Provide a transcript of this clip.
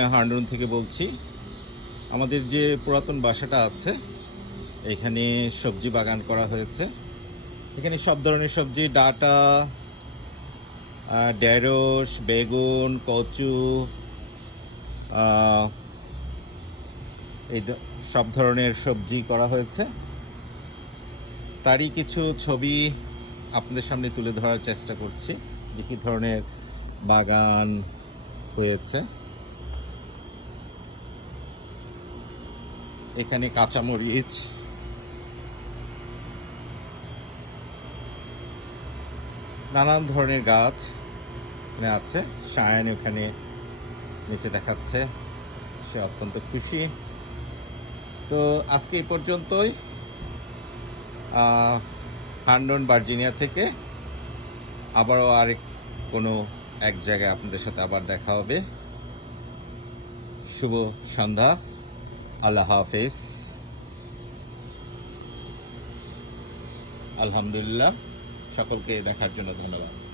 হান্ডন থেকে বলছি। আমাদের যে পুরাতন বাসাটা আছে এখানে সবজি বাগান করা হয়েছে। এখানে সব ধরনের সবজি, ডাঁটা, ঢেঁড়স, বেগুন, কচু, আহ, সব ধরনের সবজি করা হয়েছে। তারই কিছু ছবি আপনাদের সামনে তুলে ধরার চেষ্টা করছি যে কি ধরনের বাগান হয়েছে। এখানে কাঁচামরিচ, নানান ধরনের গাছ এখানে আছে। সায়ান ওখানে নিচে দেখাচ্ছে, সে অত্যন্ত খুশি। তো আজকে এই পর্যন্তই। হান্ডন ভার্জিনিয়া থেকে আবারও কোনো এক জায়গায় আপনাদের সাথে আবার দেখা হবে। শুভ সন্ধ্যা, আল্লাহ হাফেজ। আলহামদুলিল্লাহ, সকলকে দেখার জন্য ধন্যবাদ।